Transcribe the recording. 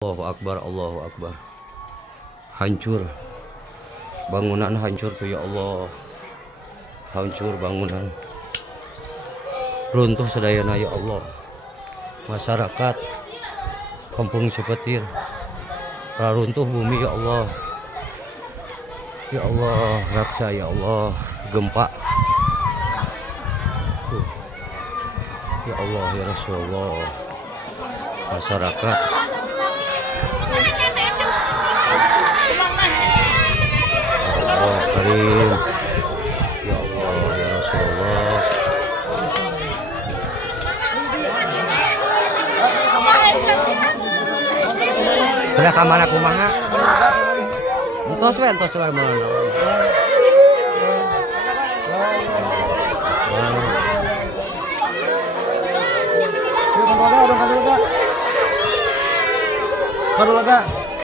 Allahu Akbar, Allahu Akbar. Hancur. Bangunan hancur tuh ya Allah. Hancur bangunan. Runtuh sedayana ya Allah. Masyarakat Kampung Cipetir. Runtuh bumi ya Allah. Ya Allah, raksa ya Allah. Gempa. Tuh. Ya Allah, ya Rasulullah. Masyarakat Allah Karim. Ya Allah, ya Rasulullah. Udah kamana kumaha? Entos we mana. Baru lega.